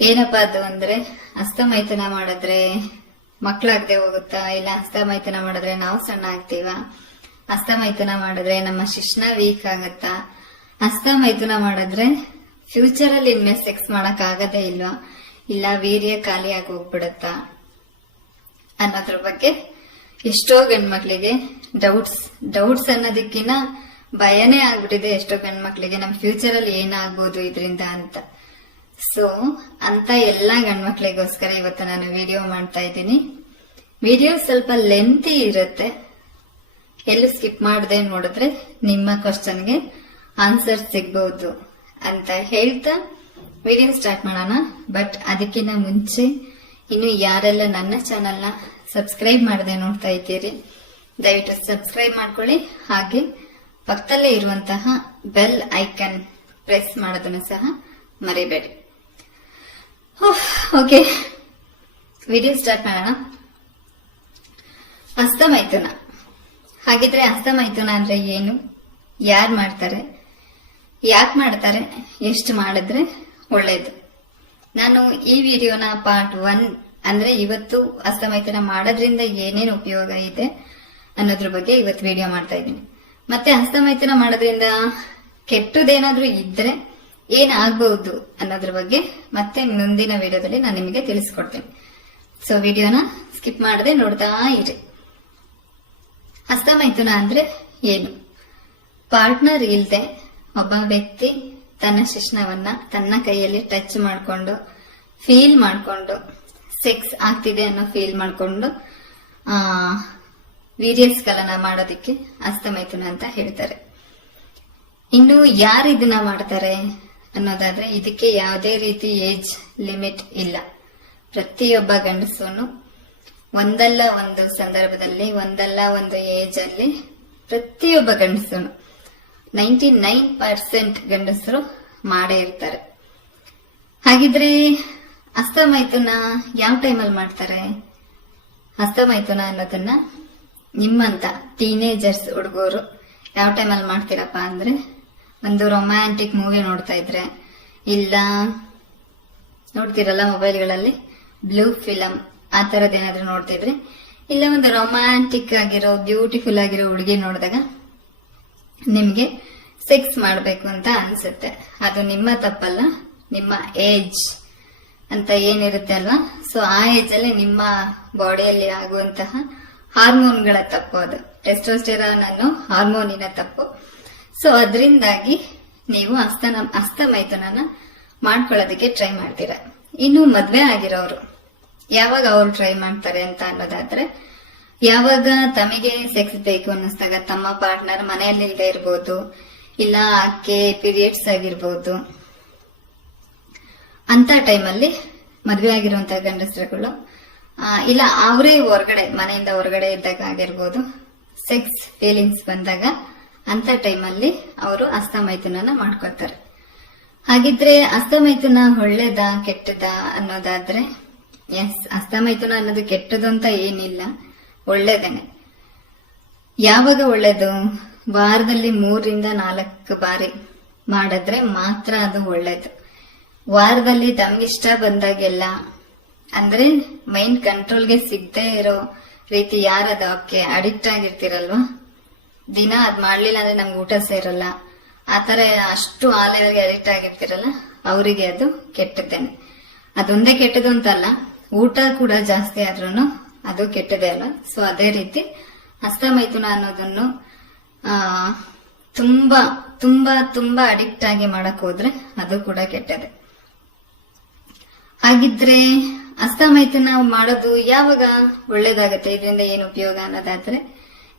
ಏನಪ್ಪಾ ಅದು ಅಂದ್ರೆ ಹಸ್ತಮೈಥುನ ಮಾಡಿದ್ರೆ ಮಕ್ಕಳಾಗದೆ ಹೋಗುತ್ತಾ, ಇಲ್ಲ ಹಸ್ತಮೈಥುನ ಮಾಡಿದ್ರೆ ನಾವು ಸಣ್ಣ ಆಗ್ತೀವ, ಹಸ್ತಮೈಥುನ ಮಾಡಿದ್ರೆ ನಮ್ಮ ಶಿಶ್ನ ವೀಕ್ ಆಗತ್ತಾ, ಹಸ್ತಮೈಥುನ ಮಾಡಿದ್ರೆ ಫ್ಯೂಚರ್ ಅಲ್ಲಿ ಇನ್ಮೇಲೆ ಸೆಕ್ಸ್ ಮಾಡಕ್ ಆಗದೇ ಇಲ್ವಾ, ಇಲ್ಲ ವೀರ್ಯ ಖಾಲಿ ಆಗಿ ಹೋಗ್ಬಿಡತ್ತಾ ಅನ್ನೋದ್ರ ಬಗ್ಗೆ ಎಷ್ಟೋ ಗಂಡ್ಮಕ್ಳಿಗೆ ಡೌಟ್ಸ್ ಅನ್ನೋದಕ್ಕಿಂತ ಭಯನೇ ಆಗ್ಬಿಟ್ಟಿದೆ ಎಷ್ಟೋ ಗಂಡ್ಮಕ್ಳಿಗೆ. ನಮ್ ಫ್ಯೂಚರ್ ಅಲ್ಲಿ ಏನಾಗ್ಬೋದು ಇದರಿಂದ ಅಂತ. ಸೊ ಅಂತ ಎಲ್ಲಾ ಗಂಡ್ಮಕ್ಳಿಗೋಸ್ಕರ ಇವತ್ತು ನಾನು ವಿಡಿಯೋ ಮಾಡ್ತಾ ಇದ್ದೀನಿ. ವಿಡಿಯೋ ಸ್ವಲ್ಪ ಲೆಂತಿ ಇರುತ್ತೆ, ಎಲ್ಲೂ ಸ್ಕಿಪ್ ಮಾಡದೆ ನೋಡಿದ್ರೆ ನಿಮ್ಮ ಕ್ವಶನ್ಗೆ ಆನ್ಸರ್ ಸಿಗ್ಬಹುದು ಅಂತ ಹೇಳ್ತಾ ವಿಡಿಯೋ ಸ್ಟಾರ್ಟ್ ಮಾಡೋಣ. ಬಟ್ ಅದಕ್ಕಿಂತ ಮುಂಚೆ ಇನ್ನು ಯಾರೆಲ್ಲ ನನ್ನ ಚಾನೆಲ್ನ ಸಬ್ಸ್ಕ್ರೈಬ್ ಮಾಡದೆ ನೋಡ್ತಾ ಇದ್ದೀರಿ, ದಯವಿಟ್ಟು ಸಬ್ಸ್ಕ್ರೈಬ್ ಮಾಡ್ಕೊಳ್ಳಿ. ಹಾಗೆ ಪಕ್ಕದಲ್ಲೇ ಇರುವಂತಹ ಬೆಲ್ ಐಕನ್ ಪ್ರೆಸ್ ಮಾಡೋದನ್ನು ಸಹ ಮರಿಬೇಡಿ. ಓಕೆ, ವಿಡಿಯೋ ಸ್ಟಾರ್ಟ್ ಮಾಡೋಣ. ಹಸ್ತಮೈಥುನ. ಹಾಗಿದ್ರೆ ಹಸ್ತಮೈಥುನ ಅಂದ್ರೆ ಏನು, ಯಾರು ಮಾಡ್ತಾರೆ, ಯಾಕೆ ಮಾಡ್ತಾರೆ, ಎಷ್ಟು ಮಾಡಿದ್ರೆ ಒಳ್ಳೇದು? ನಾನು ಈ ವಿಡಿಯೋನ ಪಾರ್ಟ್ 1 ಅಂದ್ರೆ ಇವತ್ತು ಹಸ್ತಮೈಥುನ ಮಾಡೋದ್ರಿಂದ ಏನೇನು ಉಪಯೋಗ ಇದೆ ಅನ್ನೋದ್ರ ಬಗ್ಗೆ ಇವತ್ತು ವಿಡಿಯೋ ಮಾಡ್ತಾ ಇದ್ದೀನಿ. ಮತ್ತೆ ಹಸ್ತಮೈಥುನ ಮಾಡೋದ್ರಿಂದ ಕೆಟ್ಟದೇನಾದ್ರೂ ಇದ್ರೆ ಏನಾಗಬಹುದು ಅನ್ನೋದ್ರ ಬಗ್ಗೆ ಮತ್ತೆ ಮುಂದಿನ ವಿಡಿಯೋದಲ್ಲಿ ನಾನು ನಿಮಗೆ ತಿಳಿಸ್ಕೊಡ್ತೀನಿ. ಸೊ ವಿಡಿಯೋನ ಸ್ಕಿಪ್ ಮಾಡದೆ ನೋಡ್ತಾ ಇರಿ. ಹಸ್ತಮೈಥುನ ಅಂದ್ರೆ ಏನು? ಪಾರ್ಟ್ನರ್ ಇಲ್ದೆ ಒಬ್ಬ ವ್ಯಕ್ತಿ ತನ್ನ ಶಿಶ್ನವನ್ನ ತನ್ನ ಕೈಯಲ್ಲಿ ಟಚ್ ಮಾಡ್ಕೊಂಡು ಫೀಲ್ ಮಾಡ್ಕೊಂಡು ಸೆಕ್ಸ್ ಆಗ್ತಿದೆ ಅನ್ನೋ ಫೀಲ್ ಮಾಡ್ಕೊಂಡು ವೀರ್ಯಸ್ಖಲನ ಮಾಡೋದಿಕ್ಕೆ ಹಸ್ತಮೈಥುನ ಅಂತ ಹೇಳ್ತಾರೆ. ಇನ್ನು ಯಾರು ಇದನ್ನ ಮಾಡ್ತಾರೆ ಅನ್ನೋದಾದ್ರೆ ಇದಕ್ಕೆ ಯಾವುದೇ ರೀತಿ ಏಜ್ ಲಿಮಿಟ್ ಇಲ್ಲ. ಪ್ರತಿಯೊಬ್ಬ ಗಂಡಸೂನು ಒಂದಲ್ಲ ಒಂದು ಸಂದರ್ಭದಲ್ಲಿ, ಒಂದಲ್ಲ ಒಂದು ಏಜ್ ಅಲ್ಲಿ ಪ್ರತಿಯೊಬ್ಬ ಗಂಡಸೂನು 99% ಗಂಡಸರು ಮಾಡೇ ಇರ್ತಾರೆ. ಹಾಗಿದ್ರೆ ಹಸ್ತಮೈಥುನ ಯಾವ ಟೈಮಲ್ಲಿ ಮಾಡ್ತಾರೆ? ಹಸ್ತಮೈಥುನ ಅನ್ನೋದನ್ನ ನಿಮ್ಮಂತ ಟೀನೇಜರ್ಸ್ ಹುಡುಗರು ಯಾವ ಟೈಮಲ್ಲಿ ಮಾಡ್ತೀರಪ್ಪ ಅಂದ್ರೆ, ಒಂದು ರೊಮ್ಯಾಂಟಿಕ್ ಮೂವಿ ನೋಡ್ತಾ ಇದ್ರೆ, ಇಲ್ಲ ನೋಡ್ತಿರಲ್ಲ ಮೊಬೈಲ್ಗಳಲ್ಲಿ ಬ್ಲೂ ಫಿಲಂ ಆ ತರದ್ ಏನಾದ್ರು ನೋಡ್ತಿದ್ರೆ, ಇಲ್ಲ ಒಂದು ರೊಮ್ಯಾಂಟಿಕ್ ಆಗಿರೋ ಬ್ಯೂಟಿಫುಲ್ ಆಗಿರೋ ಹುಡುಗಿ ನೋಡಿದಾಗ ನಿಮ್ಗೆ ಸೆಕ್ಸ್ ಮಾಡ್ಬೇಕು ಅಂತ ಅನ್ಸುತ್ತೆ. ಅದು ನಿಮ್ಮ ತಪ್ಪಲ್ಲ, ನಿಮ್ಮ ಏಜ್ ಅಂತ ಏನಿರುತ್ತೆ ಅಲ್ವಾ, ಸೊ ಆ ಏಜ್ ಅಲ್ಲಿ ನಿಮ್ಮ ಬಾಡಿಯಲ್ಲಿ ಆಗುವಂತಹ ಹಾರ್ಮೋನ್ಗಳ ತಪ್ಪು, ಅದು ಟೆಸ್ಟೋಸ್ಟೆರಾನ್ ಅನ್ನೋ ಹಾರ್ಮೋನಿನ ತಪ್ಪು. ಸೊ ಅದರಿಂದಾಗಿ ನೀವು ಹಸ್ತಮೈಥುನನ ಮಾಡ್ಕೊಳ್ಳೋದಕ್ಕೆ ಟ್ರೈ ಮಾಡ್ತೀರಾ. ಇನ್ನು ಮದ್ವೆ ಆಗಿರೋರು ಯಾವಾಗ ಅವ್ರು ಟ್ರೈ ಮಾಡ್ತಾರೆ ಅಂತ ಅನ್ನೋದಾದ್ರೆ, ಯಾವಾಗ ತಮಗೆ ಸೆಕ್ಸ್ ಬೇಕು ಅನ್ನಿಸ್ದಾಗ, ತಮ್ಮ ಪಾರ್ಟ್ನರ್ ಮನೆಯಲ್ಲಿ ಇಲ್ಲದೆ ಇರ್ಬೋದು, ಇಲ್ಲ ಆಕೆ ಪೀರಿಯಡ್ಸ್ ಆಗಿರ್ಬೋದು, ಅಂತ ಟೈಮಲ್ಲಿ ಮದ್ವೆ ಆಗಿರುವಂತಹ ಗಂಡಸರುಗಳು ಇಲ್ಲ ಅವರೇ ಹೊರಗಡೆ ಮನೆಯಿಂದ ಹೊರಗಡೆ ಇದ್ದಾಗ ಆಗಿರ್ಬೋದು, ಸೆಕ್ಸ್ ಫೀಲಿಂಗ್ಸ್ ಬಂದಾಗ ಅಂತ ಟೈಮಲ್ಲಿ ಅವರು ಹಸ್ತಮೈಥುನನ ಮಾಡ್ಕೊಳ್ತಾರೆ. ಹಾಗಿದ್ರೆ ಹಸ್ತಮೈಥುನ ಒಳ್ಳೇದಾ ಕೆಟ್ಟದಾ ಅನ್ನೋದಾದ್ರೆ, ಎಸ್, ಹಸ್ತಮೈಥುನ ಅನ್ನೋದು ಕೆಟ್ಟದು ಅಂತ ಏನಿಲ್ಲ, ಒಳ್ಳೇದೇನೆ. ಯಾವಾಗ ಒಳ್ಳೇದು? ವಾರದಲ್ಲಿ 3 ರಿಂದ 4 ಬಾರಿ ಮಾಡಿದ್ರೆ ಮಾತ್ರ ಅದು ಒಳ್ಳೇದು. ವಾರದಲ್ಲಿ ತಮ್ಗಿಷ್ಟ ಬಂದಾಗೆಲ್ಲ, ಅಂದ್ರೆ ಮೈಂಡ್ ಕಂಟ್ರೋಲ್ಗೆ ಸಿಗದೆ ಇರೋ ರೀತಿ ಯಾರದು ಅವಕ್ಕೆ ಅಡಿಕ್ಟ್ ಆಗಿರ್ತಿರಲ್ವಾ, ದಿನ ಅದ್ ಮಾಡ್ಲಿಲ್ಲ ಅಂದ್ರೆ ನಮ್ಗೆ ಊಟ ಸೇರಲ್ಲ, ಆತರ ಅಷ್ಟು ಆ ಲೆವೆಲ್ಗೆ ಅಡಿಕ್ಟ್ ಆಗಿರ್ತಿರಲ್ಲ, ಅವರಿಗೆ ಅದು ಕೆಟ್ಟದ್ದೇನೆ. ಅದೊಂದೇ ಕೆಟ್ಟದು ಅಂತಲ್ಲ, ಊಟ ಕೂಡ ಜಾಸ್ತಿ ಆದ್ರೂ ಅದು ಕೆಟ್ಟದೇ ಅಲ್ಲ. ಸೊ ಅದೇ ರೀತಿ ಹಸ್ತಮೈಥುನ ಅನ್ನೋದನ್ನು ತುಂಬಾ ತುಂಬಾ ತುಂಬಾ ಅಡಿಕ್ಟ್ ಆಗಿ ಮಾಡಕ್ ಹೋದ್ರೆ ಅದು ಕೂಡ ಕೆಟ್ಟದೆ. ಹಾಗಿದ್ರೆ ಹಸ್ತಮೈಥುನ ಮಾಡೋದು ಯಾವಾಗ ಒಳ್ಳೇದಾಗತ್ತೆ, ಇದರಿಂದ ಏನು ಉಪಯೋಗ ಅನ್ನೋದಾದ್ರೆ,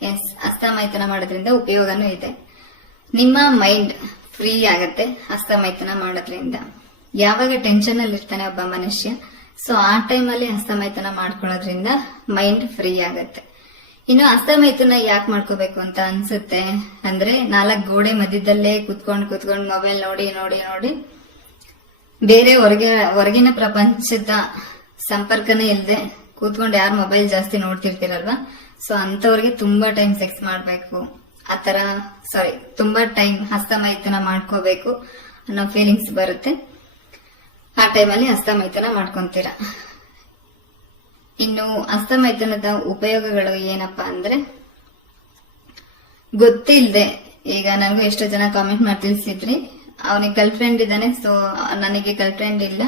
ಎಸ್, ಹಸ್ತಮೈಥುನ ಮಾಡೋದ್ರಿಂದ ಉಪಯೋಗನೂ ಇದೆ. ನಿಮ್ಮ ಮೈಂಡ್ ಫ್ರೀ ಆಗತ್ತೆ ಹಸ್ತಮೈಥುನ ಮಾಡೋದ್ರಿಂದ. ಯಾವಾಗ ಟೆನ್ಷನ್ ಅಲ್ಲಿ ಇರ್ತಾನೆ ಒಬ್ಬ ಮನುಷ್ಯ, ಸೊ ಆ ಟೈಮಲ್ಲಿ ಹಸ್ತಮೈಥುನ ಮಾಡ್ಕೊಳ್ಳೋದ್ರಿಂದ ಮೈಂಡ್ ಫ್ರೀ ಆಗತ್ತೆ. ಇನ್ನು ಹಸ್ತಮೈಥುನ ಯಾಕೆ ಮಾಡ್ಕೋಬೇಕು ಅಂತ ಅನ್ಸುತ್ತೆ ಅಂದ್ರೆ, 4 ಗೋಡೆ ಮಧ್ಯದಲ್ಲೇ ಕುತ್ಕೊಂಡು ಮೊಬೈಲ್ ನೋಡಿ ನೋಡಿ ನೋಡಿ ಬೇರೆ ಹೊರಗಿನ ಪ್ರಪಂಚದ ಸಂಪರ್ಕನೇ ಇಲ್ಲದೆ ಕೂತ್ಕೊಂಡು ಯಾರು ಮೊಬೈಲ್ ಜಾಸ್ತಿ ನೋಡ್ತಿರ್ತೀರಲ್ವಾ, ಸೊ ಅಂತವ್ರಿಗೆ ತುಂಬಾ ಟೈಮ್ ಸೆಕ್ಸ್ ಮಾಡ್ಬೇಕು ತುಂಬಾ ಟೈಮ್ ಹಸ್ತಮೈಥುನ ಮಾಡ್ಕೋಬೇಕು ಅನ್ನೋ ಫೀಲಿಂಗ್ಸ್ ಬರುತ್ತೆ. ಆ ಟೈಮಲ್ಲಿ ಹಸ್ತಮೈಥುನ ಮಾಡ್ಕೊಂತೀರ. ಇನ್ನು ಹಸ್ತಮೈಥುನದ ಉಪಯೋಗಗಳು ಏನಪ್ಪಾ ಅಂದ್ರೆ, ಗೊತ್ತಿಲ್ಲದೆ, ಈಗ ನನಗೂ ಎಷ್ಟೋ ಜನ ಕಾಮೆಂಟ್ ಮಾಡಿ ತಿಳಿಸಿದ್ರಿ, ಅವನಿಗೆ ಗರ್ಲ್ ಫ್ರೆಂಡ್ ಇದ್ದಾನೆ, ಸೊ ನನಗೆ ಗರ್ಲ್ ಫ್ರೆಂಡ್ ಇಲ್ಲ,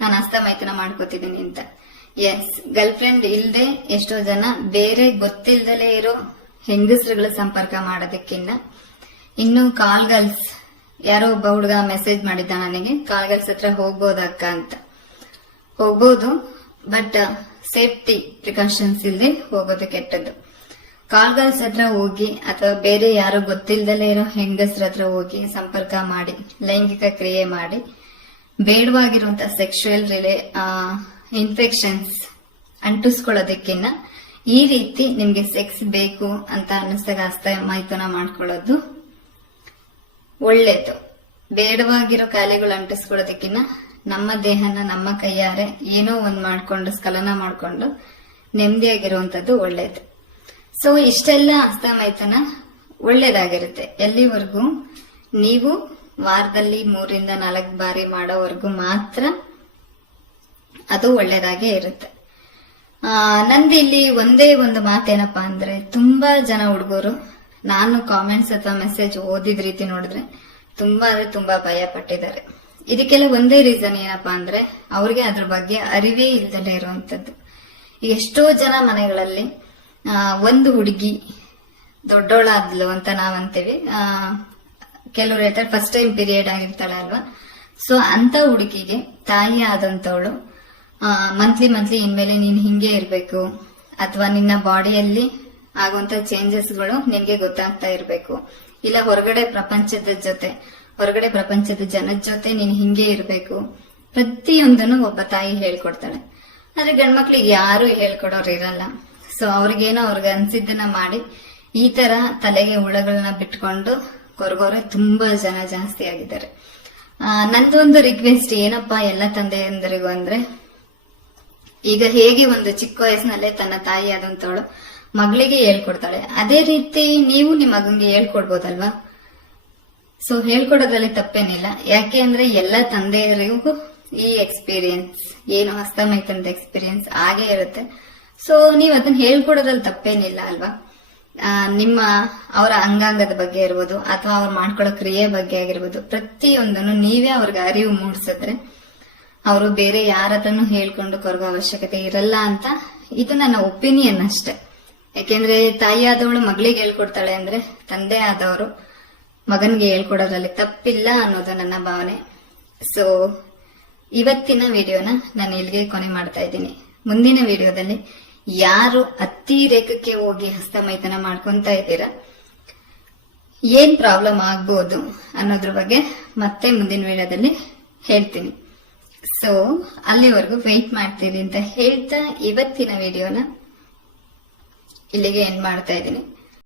ನಾನು ಹಸ್ತಮೈಥುನ ಮಾಡ್ಕೋತಿದ್ದೀನಿ ಅಂತ. ಎಸ್, ಗರ್ಲ್ ಫ್ರೆಂಡ್ ಇಲ್ಲದೆ ಎಷ್ಟೋ ಜನ ಬೇರೆ ಗೊತ್ತಿಲ್ದಲೇ ಇರೋ ಹೆಂಗಸರುಗಳ ಸಂಪರ್ಕ ಮಾಡೋದಕ್ಕಿಂತ, ಇನ್ನು ಕಾಲ್ ಗರ್ಲ್ಸ್, ಯಾರೋ ಒಬ್ಬ ಹುಡುಗ ಮೆಸೇಜ್ ಮಾಡಿದ್ದ ನನಗೆ, ಕಾಲ್ ಗರ್ಲ್ಸ್ ಹತ್ರ ಹೋಗ್ಬೋದಕ್ಕ ಅಂತ. ಹೋಗ್ಬೋದು, ಬಟ್ ಸೇಫ್ಟಿ ಪ್ರಿಕಾಷನ್ಸ್ ಇಲ್ಲದೆ ಹೋಗೋದು ಕೆಟ್ಟದ್ದು. ಕಾಲ್ ಗರ್ಲ್ಸ್ ಹತ್ರ ಹೋಗಿ ಅಥವಾ ಬೇರೆ ಯಾರು ಗೊತ್ತಿಲ್ದಲೇ ಇರೋ ಹೆಂಗಸ್ರ ಹತ್ರ ಹೋಗಿ ಸಂಪರ್ಕ ಮಾಡಿ ಲೈಂಗಿಕ ಕ್ರಿಯೆ ಮಾಡಿ ಬೇಡವಾಗಿರುವಂತ ಸೆಕ್ಷುಯಲ್ ಇನ್ಫೆಕ್ಷನ್ಸ್ ಅಂಟಿಸ್ಕೊಳ್ಳೋದಕ್ಕಿಂತ ಈ ರೀತಿ ನಿಮ್ಗೆ ಸೆಕ್ಸ್ ಬೇಕು ಅಂತ ಅನ್ನಿಸ್ದಾಗ ಹಸ್ತಮೈಥುನ ಮಾಡ್ಕೊಳ್ಳೋದು ಒಳ್ಳೇದು. ಬೇಡವಾಗಿರೋ ಕಾಯಿಲೆಗಳು ಅಂಟಿಸ್ಕೊಳ್ಳೋದಕ್ಕಿಂತ ನಮ್ಮ ದೇಹನ ನಮ್ಮ ಕೈಯಾರೆ ಏನೋ ಒಂದ್ ಮಾಡ್ಕೊಂಡು ಸ್ಖಲನ ಮಾಡ್ಕೊಂಡು ನೆಮ್ಮದಿಯಾಗಿರುವಂತದ್ದು ಒಳ್ಳೇದು. ಸೊ ಇಷ್ಟೆಲ್ಲ ಹಸ್ತಮೈಥುನ ಒಳ್ಳೇದಾಗಿರುತ್ತೆ ಎಲ್ಲಿವರೆಗೂ ನೀವು ವಾರದಲ್ಲಿ 3 ರಿಂದ 4 ಬಾರಿ ಮಾಡೋವರೆಗೂ ಮಾತ್ರ ಅದು ಒಳ್ಳೇದಾಗೇ ಇರುತ್ತೆ. ನಂದು ಇಲ್ಲಿ ಒಂದೇ ಒಂದು ಮಾತೇನಪ್ಪಾ ಅಂದ್ರೆ, ತುಂಬಾ ಜನ ಹುಡುಗರು ನಾನು ಕಾಮೆಂಟ್ಸ್ ಅಥವಾ ಮೆಸೇಜ್ ಓದಿದ ರೀತಿ ನೋಡಿದ್ರೆ ತುಂಬಾ ಭಯ ಪಟ್ಟಿದ್ದಾರೆ. ಇದಕ್ಕೆಲ್ಲ ಒಂದೇ ರೀಸನ್ ಏನಪ್ಪಾ ಅಂದ್ರೆ, ಅವ್ರಿಗೆ ಅದ್ರ ಬಗ್ಗೆ ಅರಿವೇ ಇಲ್ದಲೇ ಇರುವಂತದ್ದು. ಎಷ್ಟೋ ಜನ ಮನೆಗಳಲ್ಲಿ ಒಂದು ಹುಡುಗಿ ದೊಡ್ಡೋಳಾದ್ಲು ಅಂತ ನಾವಂತೀವಿ, ಕೆಲವರು ಹೇಳ್ತಾರೆ ಫಸ್ಟ್ ಟೈಮ್ ಪೀರಿಯಡ್ ಆಗಿರ್ತಾಳೆ ಅಲ್ವಾ. ಸೊ ಅಂತ ಹುಡುಗಿಗೆ ತಾಯಿ ಆದಂತವಳು ಮಂತ್ಲಿ ಇನ್ಮೇಲೆ ನೀನ್ ಹಿಂಗೆ ಇರ್ಬೇಕು, ಅಥವಾ ನಿನ್ನ ಬಾಡಿಯಲ್ಲಿ ಆಗುವಂತ ಚೇಂಜಸ್ಗಳು ನಿನ್ಗೆ ಗೊತ್ತಾಗ್ತಾ ಇರ್ಬೇಕು, ಇಲ್ಲ ಹೊರಗಡೆ ಪ್ರಪಂಚದ ಜನದ ಜೊತೆ ನೀನ್ ಹಿಂಗೆ ಇರ್ಬೇಕು, ಪ್ರತಿಯೊಂದನ್ನು ಒಬ್ಬ ತಾಯಿ ಹೇಳ್ಕೊಡ್ತಾಳೆ. ಆದ್ರೆ ಗಂಡ್ಮಕ್ಳಿಗೆ ಯಾರು ಹೇಳ್ಕೊಡೋರು ಇರಲ್ಲ. ಸೊ ಅವ್ರಿಗೇನೋ ಅವ್ರಿಗೆ ಅನ್ಸಿದ್ದನ್ನ ಮಾಡಿ ಈ ತರ ತಲೆಗೆ ಹುಳಗಳನ್ನ ಬಿಟ್ಕೊಂಡು ಕೊರಗೋರೆ ತುಂಬಾ ಜನ ಜಾಸ್ತಿ ಆಗಿದ್ದಾರೆ. ನಂದೊಂದು ರಿಕ್ವೆಸ್ಟ್ ಏನಪ್ಪಾ ಎಲ್ಲ ತಂದೆಯಂದರಿಗೂ ಅಂದ್ರೆ, ಈಗ ಹೇಗೆ ಒಂದು ಚಿಕ್ಕ ವಯಸ್ಸಿನಲ್ಲೇ ತನ್ನ ತಾಯಿ ಆದಂತವಳು ಮಗಳಿಗೆ ಹೇಳ್ಕೊಡ್ತಾಳೆ, ಅದೇ ರೀತಿ ನೀವು ನಿಮ್ಮ ಮಗಂಗೆ ಹೇಳ್ಕೊಡ್ಬೋದಲ್ವಾ. ಸೊ ಹೇಳ್ಕೊಡೋದ್ರಲ್ಲಿ ತಪ್ಪೇನಿಲ್ಲ. ಯಾಕೆ ಅಂದ್ರೆ ಎಲ್ಲ ತಂದೆಯರಿಗೂ ಈ ಎಕ್ಸ್ಪೀರಿಯನ್ಸ್ ಏನು ಹಸ್ತಮೈಥುನದ ಎಕ್ಸ್ಪೀರಿಯನ್ಸ್ ಆಗೇ ಇರುತ್ತೆ. ಸೊ ನೀವ್ ಅದನ್ನ ಹೇಳ್ಕೊಡೋದ್ರಲ್ಲಿ ತಪ್ಪೇನಿಲ್ಲ ಅಲ್ವಾ. ಅವರ ಅಂಗಾಂಗದ ಬಗ್ಗೆ ಇರ್ಬೋದು ಅಥವಾ ಅವ್ರು ಮಾಡ್ಕೊಳ್ಳೋ ಕ್ರಿಯೆ ಬಗ್ಗೆ ಆಗಿರ್ಬೋದು, ಪ್ರತಿಯೊಂದನ್ನು ನೀವೇ ಅವ್ರಿಗೆ ಅರಿವು ಮೂಡಿಸಿದ್ರೆ ಅವರು ಬೇರೆ ಯಾರ ಹತ್ರನೂ ಹೇಳ್ಕೊಂಡು ಕೊರಗೋ ಅವಶ್ಯಕತೆ ಇರಲ್ಲ ಅಂತ ಇದು ನನ್ನ ಒಪಿನಿಯನ್ ಅಷ್ಟೆ. ಯಾಕೆಂದ್ರೆ ತಾಯಿ ಆದವಳು ಮಗಳಿಗೆ ಹೇಳ್ಕೊಡ್ತಾಳೆ ಅಂದ್ರೆ ತಂದೆ ಆದವರು ಮಗನ್ಗೆ ಹೇಳ್ಕೊಡೋದ್ರಲ್ಲಿ ತಪ್ಪಿಲ್ಲ ಅನ್ನೋದು ನನ್ನ ಭಾವನೆ. ಸೊ ಇವತ್ತಿನ ವಿಡಿಯೋನ ನಾನು ಇಲ್ಲಿಗೆ ಕೊನೆ ಮಾಡ್ತಾ ಇದ್ದೀನಿ. ಮುಂದಿನ ವಿಡಿಯೋದಲ್ಲಿ ಯಾರು ಅತಿರೇಕಕ್ಕೆ ಹೋಗಿ ಹಸ್ತಮೈಥುನ ಮಾಡ್ಕೊಂತ ಇದ್ದೀರಾ, ಏನ್ ಪ್ರಾಬ್ಲಮ್ ಆಗ್ಬೋದು ಅನ್ನೋದ್ರ ಬಗ್ಗೆ ಮತ್ತೆ ಮುಂದಿನ ವಿಡಿಯೋದಲ್ಲಿ ಹೇಳ್ತೀನಿ. ಸೊ ಅಲ್ಲಿವರೆಗೂ ವೆಯ್ಟ್ ಮಾಡ್ತೀರಿ ಅಂತ ಹೇಳ್ತಾ ಇವತ್ತಿನ ವಿಡಿಯೋನ ಇಲ್ಲಿಗೆ ಎಂಡ್ ಮಾಡ್ತಾ ಇದ್ದೀನಿ.